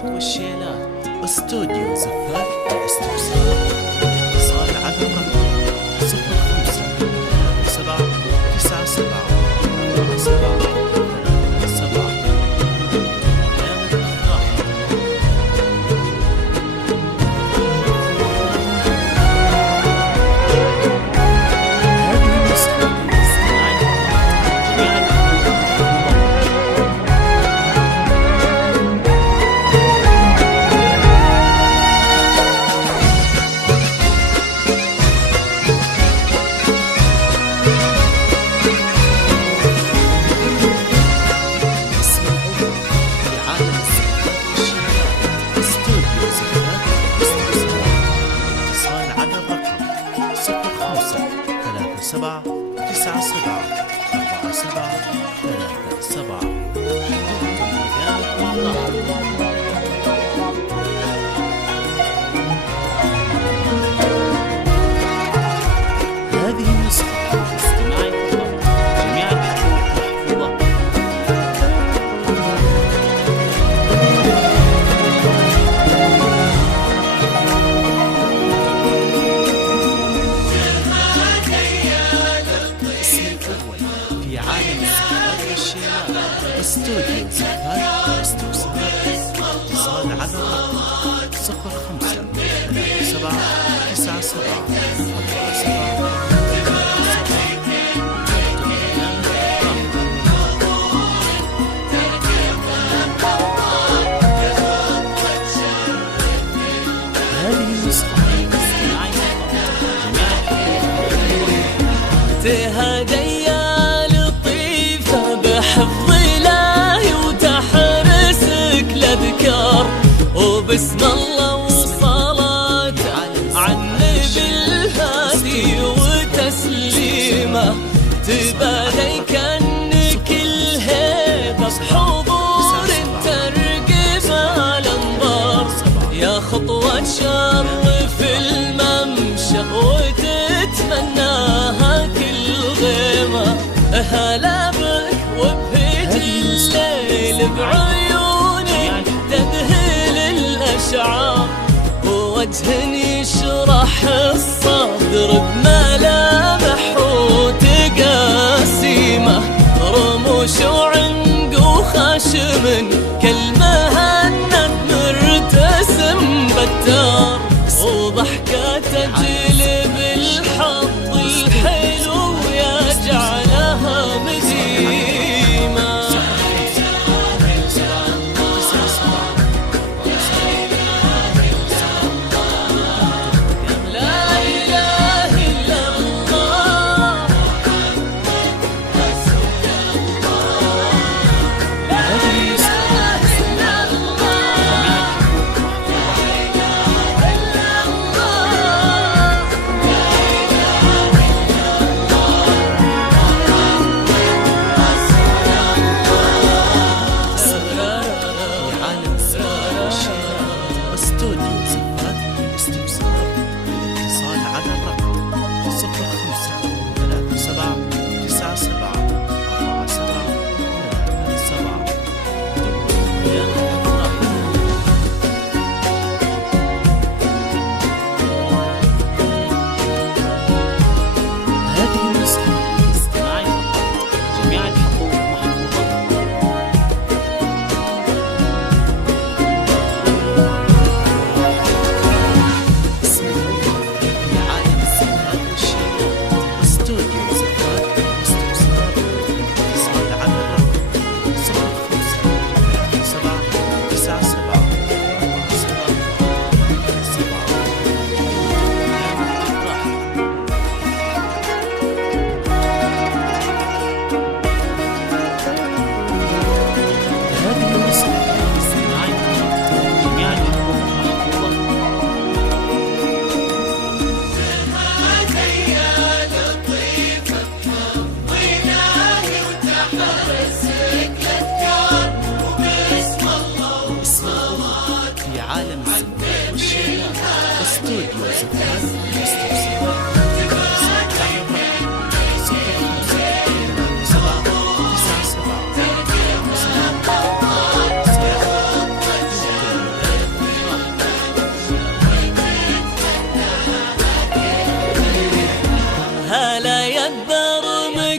الزفات والشيلات. استوديو زفات الاستفسار. اتصال على الرقم 05 7 9 7 7 7. سبعة تسعة سبعة أربعة سبعة ثلاثة سبعة. دمتم ودامت والله. هذه النسخة استماعي فقط. جميع الحقوق محفوظة. في عالم الزفات والشيلات. استوديو زفات الاستفسار. اتصال على الرقم 05 7 9 7 4 7. هذه النسخة استماعي تهدي يا لطيفة بحفظ إلهي وتحرسك الأذكار وبسم الله وصلاة على النبي الهادي وتسليمه تبادي كأنك الهيبة بحضور ترقب الأنظار يا خطوة شرف الممشى وتتمناها هلا بك وبهدي الليل بعيونك تذهل الأشعار ووجه يشرح الصدر بملامح وتقاسيمه رموش وعنق وخشم كالمهند مرتسم بتار وضحكة تجلب الحظ الحلو يجعلها مديمة. لا إله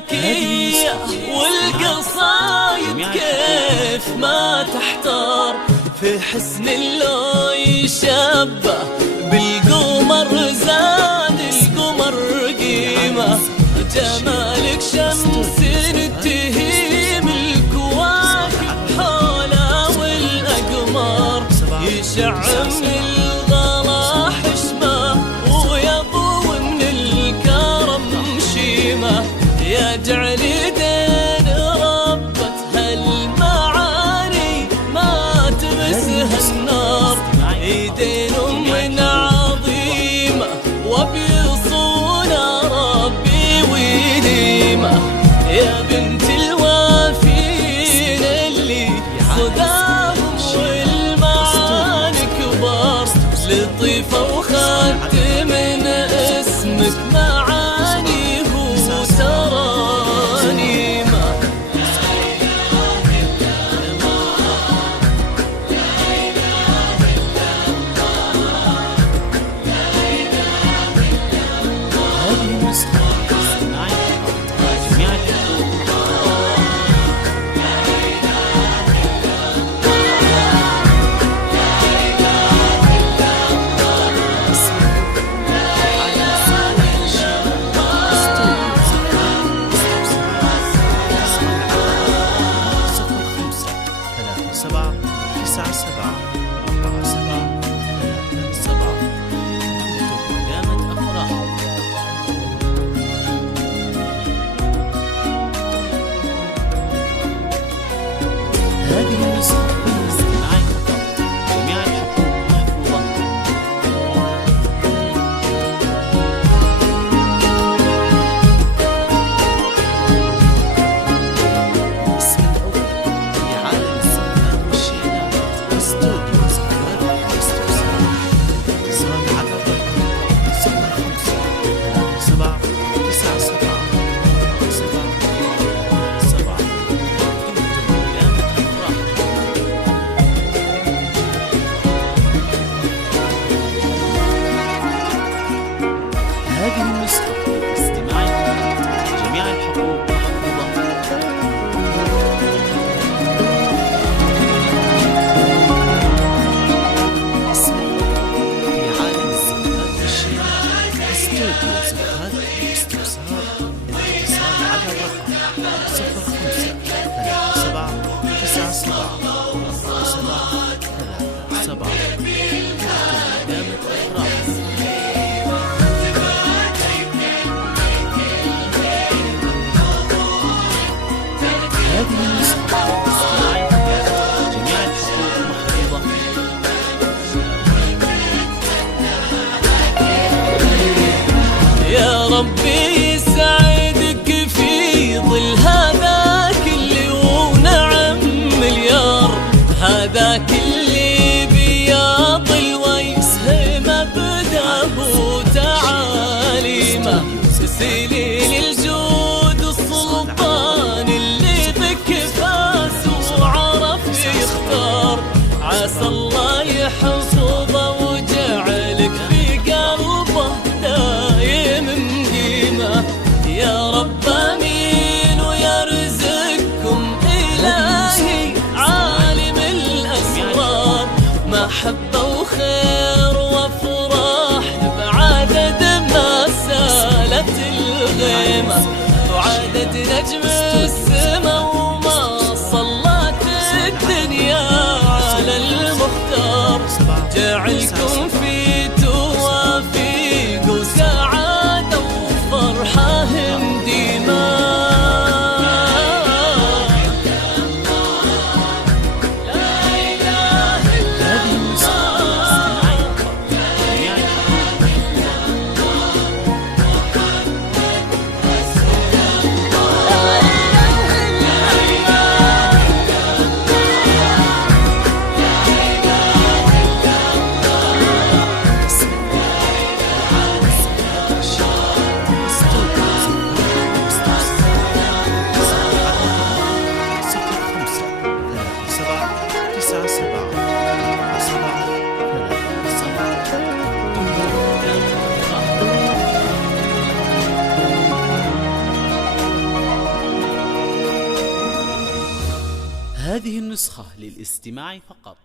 الملكية والقصايد كيف ما تحتار في حسن لو يشبه بالقمر زاد القمر قيمة جمالك شمس تهيم الكواكب حوله والأقمار يشع من الغلا حشمة ويضوي من الكرم شيمة يجعل دين ربة هالمعاني ما تمسها النار ايدين من عظيمة وبيصونها ربي وديمة يا بنت الوافين اللي صداهم والمعاني كبار لطيفة وخدت من اسمك معاني وترانيمة هذه النسخة الاستماعية جميع سبعة تسعة سبعة أربعة سبعة ثلاثة سبعة اكتب علامة أفراح. هذه النسخة الاستماعية فقط جميع الحقوق محفوظة. اسم الأول في عالم السماء والشيلات استوديو زهرات واستفسار اتصال على الرقم 05 37 97 7 اكتب علامة أفراح. هذه النسخة الاستماعية فقط جميع الحقوق محفوظة. اسم الأول في عالم الزهرات والشيلات استوديو زهرات واستفسار الاتصال على الرقم 05 37 97 7 3 7 علامة أفراح. هذه النسخة الاستماعية جميع الحقوق محفوظة. يا ربي يسعدك في ظل هذاك اللي ونعم مليار هذاك اللي بياض الويس مبدأه تعاليمه سليل الجود السلطان اللي بك فاس وعرف يختار عسى الله يحفظه وجعلك في قلبه دايم مديمة يا رب امين ويرزقكم الهي عالم الاسرار محبة وخير وافراح بعدد ما سالت الغيمة وعدد نجم السما وما صلت الدنيا على المختار جعلكم في توافيق وسعادة وفرحة ديما. هذه النسخة الاستماعية فقط جميع الحقوق محفوظة. هذه النسخة للاستماع فقط.